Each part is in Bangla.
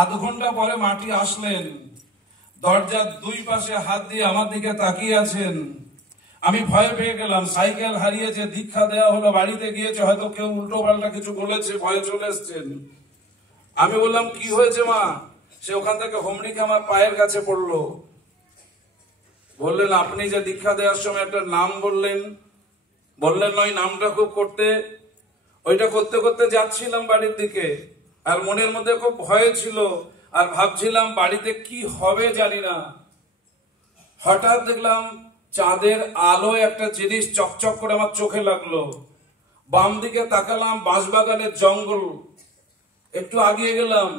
আধ ঘন্টা পরে মাটি আসলেন, দরজার দুই পাশে হাত দিয়ে আমার দিকে তাকিয়ে আছেন। আমি ভয় পেয়ে গেলাম, সাইকেল হারিয়েছে, দীক্ষা দেওয়া হলো, বাড়িতে গিয়েছে, হয়তো কেউ উল্টো পাল্টা কিছু বলেছে, ভয়ে চলে এসছেন। আমি বললাম কি হয়েছে মা? সে ওখান থেকে হোমরিকে আমার পায়ের কাছে পড়লো। বললেন আপনি যে দীক্ষা দেওয়ার সময় একটা নাম বললেন ওই নামটা খুব করতে, ওইটা করতে করতে যাচ্ছিলাম বাড়ির দিকে, আর মনের মধ্যে খুব ভয় ছিল, আর ভাবছিলাম বাড়িতে কি হবে জানি না। হঠাৎ দেখলাম চাঁদের আলোয় একটা জিনিস চকচক করে আমার চোখে লাগলো। বাম দিকে তাকালাম, বাঁশবাগানের জঙ্গল। একটু আগিয়ে গেলাম,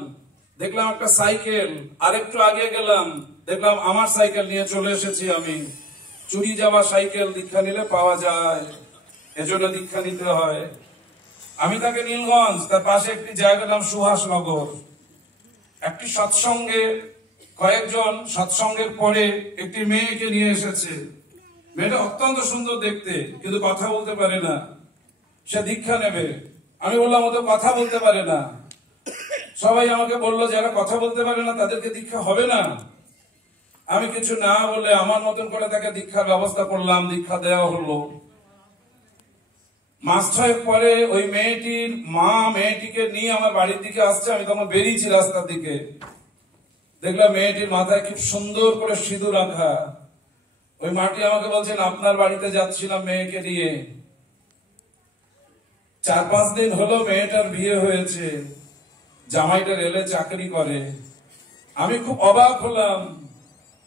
দেখলাম একটা সাইকেল। আর একটু আগিয়ে গেলাম, দেখলাম আমার সাইকেল নিয়ে চলে এসেছি আমি। চুরি যাওয়া সাইকেল দীক্ষা নিলে পাওয়া যায়, এজন্য দীক্ষা নিতে হয়। আমি তাকে নীলগঞ্জ, তার পাশে একটি জায়গার নাম সুভাষনগর, একটি সৎসঙ্গে কয়েকজন সৎসঙ্গের পরে একটি মেয়েকে নিয়ে এসেছে। মেয়েটা অত্যন্ত সুন্দর দেখতে, কিন্তু কথা বলতে পারে না। সে দীক্ষা নেবে। আমি বললাম ও তো কথা বলতে পারে না। সবাই আমাকে বললো যারা কথা বলতে পারে না তাদেরকে দীক্ষা হবে না। আমি কিছু না বলে আমার মতন করে তাকে দীক্ষার ব্যবস্থা করলাম, দীক্ষা দেওয়া হলো। মাস 6 পরে ওই মেয়েটির মা মেয়েটিকে নিয়ে আমার বাড়ির দিকে আসছে। আমি তখন বেরিয়েছি রাস্তার দিকে, দেখলাম মেয়েটির মাথায় খুব সুন্দর করে সিঁদুর আঁকা। ওই মাটি আমাকে বলছেন আপনার বাড়িতে যাচ্ছিলাম মেয়েকে নিয়ে। 4-5 দিন হলো মেয়েটার বিয়ে হয়েছে, জামাইটা রেলে চাকরি করে। আমি খুব অবাক হলাম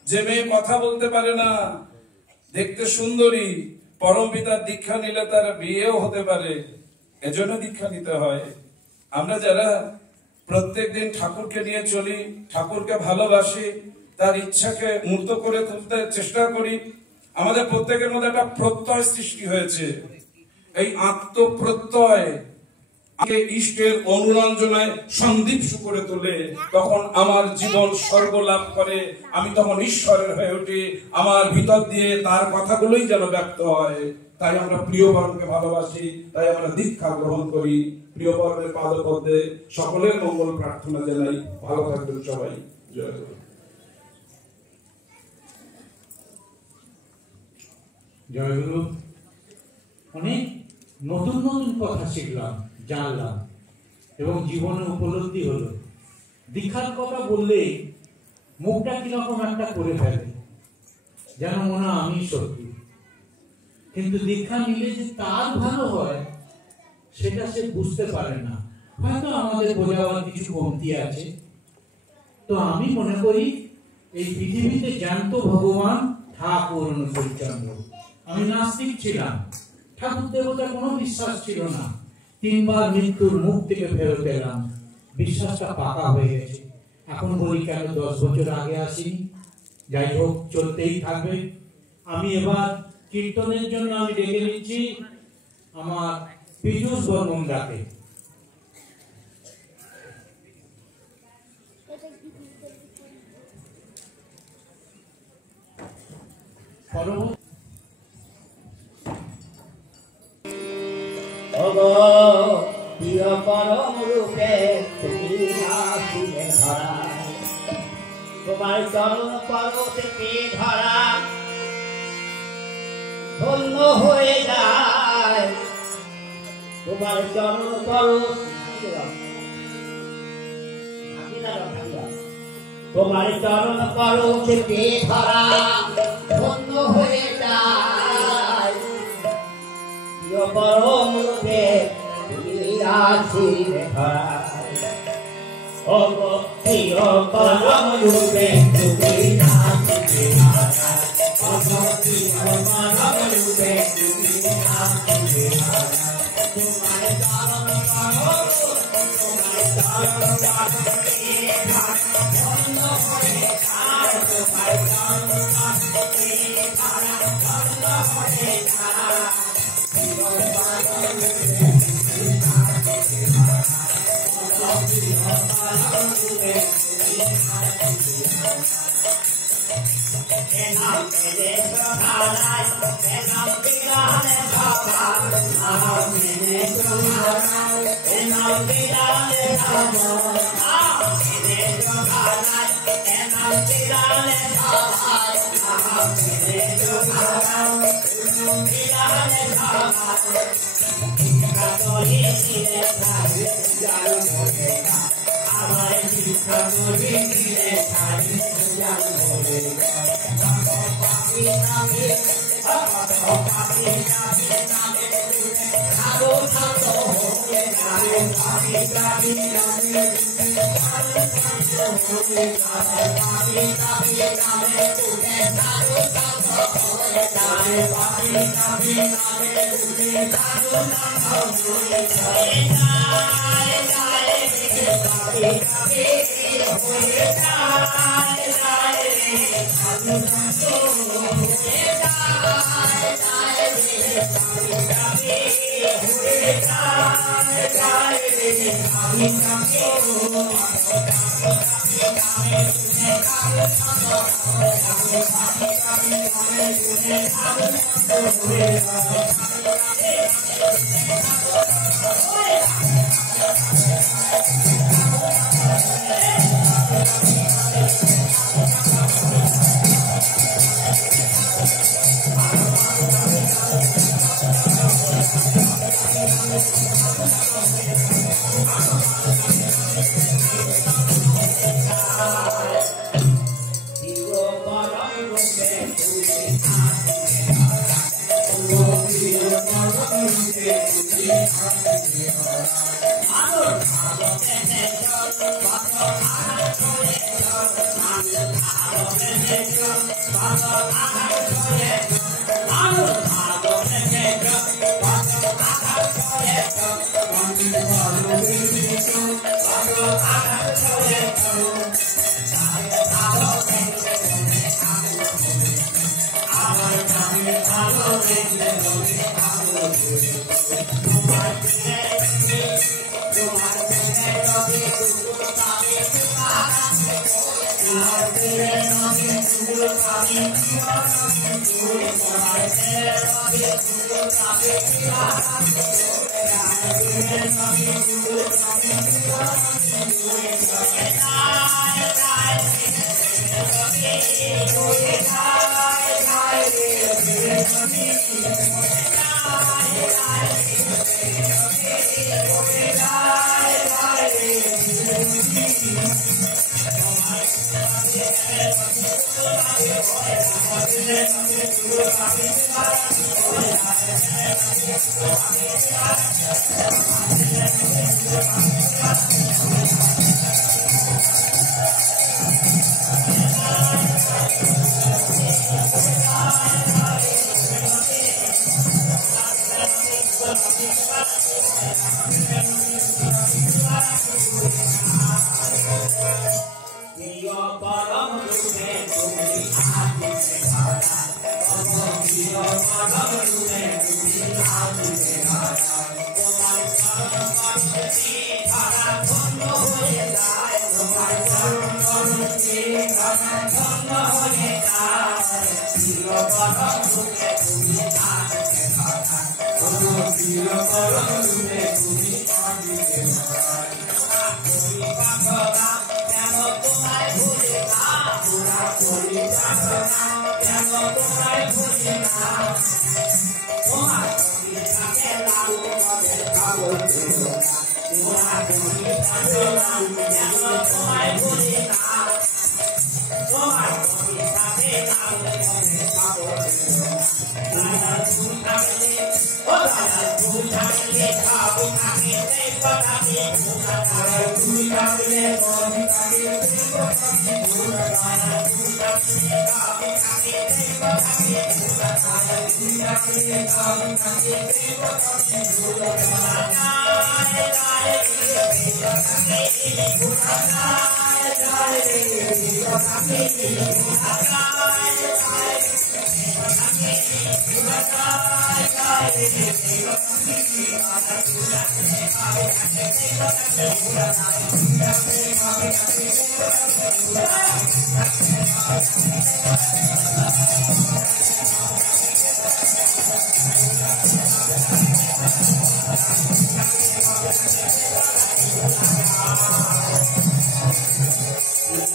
যে মেয়ে কথা বলতে পারে না, দেখতে সুন্দরী, পরম পিতার দীক্ষা নিলে তার বিয়েও হতে পারে, এজন্য দীক্ষা নিতে হয়। আমরা যারা প্রত্যেকদিন ঠাকুরকে নিয়ে চলি, ঠাকুরকে ভালোবাসি, তার ইচ্ছাকে মূর্ত করে তুলতে চেষ্টা করি, আমাদের প্রত্যেকের মধ্যে একটা প্রত্যয় সৃষ্টি হয়েছে। এই আত্মপ্রত্যয় ইষ্টের অনুরঞ্জনায় সন্দীপ করে তোলে, তখন আমার জীবন স্বর্গ লাভ করে। আমি তখন ঈশ্বরের হয়ে উঠি, আমার ভিতর দিয়ে তার কথাগুলোই যেন ব্যক্ত হয়। তাই আমরা প্রিয় বরণকে ভালোবাসি, তাই আমরা দীক্ষা গ্রহণ করি। প্রিয় বরণের পাদপদ্মে সকলের মঙ্গল প্রার্থনা জানাই। ভালো থাকবেন সবাই। জয় গুরু। জয় গুরু। অনেক নতুন নতুন কথা শিখলাম, জানলাম এবং জীবনে উপলব্ধি হলো। দীক্ষার কথা বললে মুখটা কিরকম একটা করে ফেলে, যেন মনে হয় আমি সত্যি। কিন্তু দীক্ষা নিলে যে তার ভালো হয় সেটা সে বুঝতে পারে না। হয়তো আমাদের বোঝাবার কিছু কমতি আছে। তো আমি মনে করি এই পৃথিবীতে জ্যান্ত ভগবান ঠাকুর অনুকূলচন্দ্র। আমি নাস্তিক ছিলাম, ঠাকুর দেবতার কোনো বিশ্বাস ছিল না। 3 বার মৃত্যুর মুখ থেকে ফেরত এলাম, বিশ্বাসটা পাকা হয়ে গেছে। এখন বলি কেন 10 বছর আগে আসিনি? যাই হোক, চলতেই থাকবে। আমি এবার কীর্তনের জন্য আমি ডেকে নিচ্ছি আমার পীযূষ বর্মনদাকে। তোমার চরণ পরতে পেয়ে ধরা ধন্য হয়ে যায়। তোমার চরণ পরশ, তোমার চরণ পরতে পেয়ে ধরা ধন্য হয়ে যায়। প্রিয় পরম রূপে আসিলে ধরা, ও প্রিয় পরম রূপে তুমি আসিলে ধরা, ও প্রিয় পরম রূপে তুমি আসিলে ধরা। তোমার চরণ পরশ, তোমার চরণ পরশে ধন্য হয়ে যায়। তোমার চরণ পরশে ধন্য হয়ে যায়।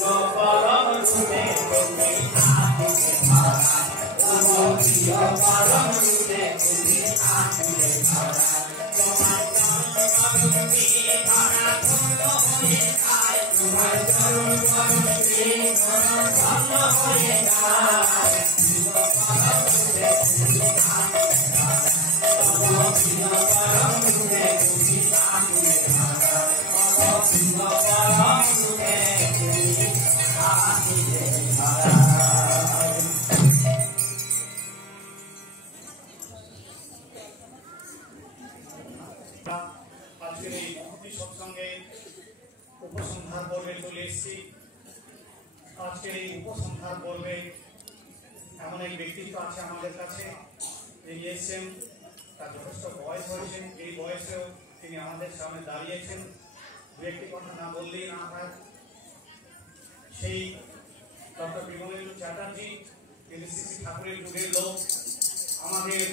Your আজকের এই মহতি সৎসঙ্গে উপসংহার পর্বে চলে এসেছি। আজকের এই উপসংহার পর্বে এমন এক ব্যক্তিত্ব আছে আমাদের কাছে, তিনি এসেছেন, তার যথেষ্ট বয়স হয়েছে, এই বয়সেও তিনি আমাদের সামনে দাঁড়িয়েছেন। দু একটি কথা না বললেই না হয়। সেই ডক্টর বিমলেন্দু চ্যাটার্জি, তিনি শ্রী শ্রী ঠাকুরের যুগের লোক, আমাদের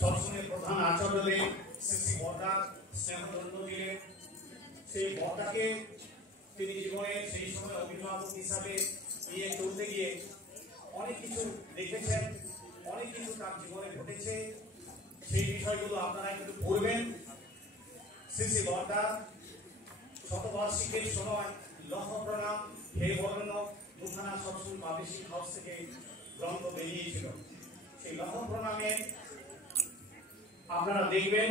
সৎসঙ্গের প্রধান আচার্যদের শ্রী শ্রী বর্দা স্নেহদণ্ড দিলেন। সেই বর্দাকে তিনি জীবনে সেই সময় অভিভাবক হিসাবে নিয়ে চলতে গিয়ে অনেক কিছু দেখেছেন, অনেক কিছু তার জীবনে ঘটেছে। সেই বিষয়গুলো আপনারা একটু পড়বেন। শ্রী শ্রী বর্দা শতবার্ষিকীর সময় লক্ষ প্রণাম হে বর্ণ মুখানা সৎসঙ্গ পাবলিশিং হাউস থেকে গ্রন্থ বেরিয়েছিল। সেই লক্ষ প্রণামে আপনারা দেখবেন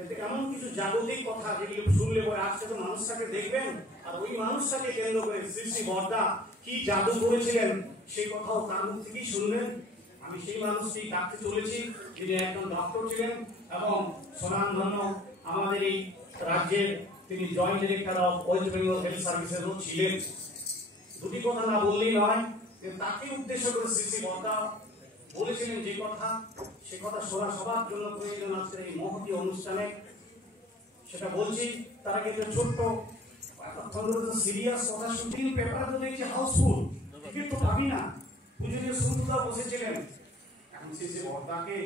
এতে এমন কিছু জাগতিক কথা যেগুলো শুনলে পরে আজকে তো মানুষটাকে দেখবেন, আর ওই মানুষটাকে কেন্দ্র করে শ্রী শ্রী বর্দা কি জাদু করেছিলেন সেই কথাও তার মুখ থেকেই শুনলেন। আমি সেই মানুষটি ডাকতে চলেছি, যিনি একজন ডক্টর ছিলেন এবং স্বনামধন্য আমাদের এই রাজ্যের তিনি joint director of West Bengal health সার্ভিসেসও ছিলেন। দুটি কথা না বললেই নয়, তাকে উদ্দেশ্য করে শ্রী শ্রী বর্দা বলেছিলেন যে কথা, সে কথা শোনা সবার জন্য প্রয়োজন আজকের এই মহতি অনুষ্ঠানে। সেটা বলছি তার আগে একটা ছোট্ট সিরিয়াস কথা শুটিং পেপার তো দেখছি হাউসফুল, টিকিট তো পাবি না। পুজো দিয়ে সুন্দর বসেছিলেন, এখন শ্রী শ্রী বর্দাকে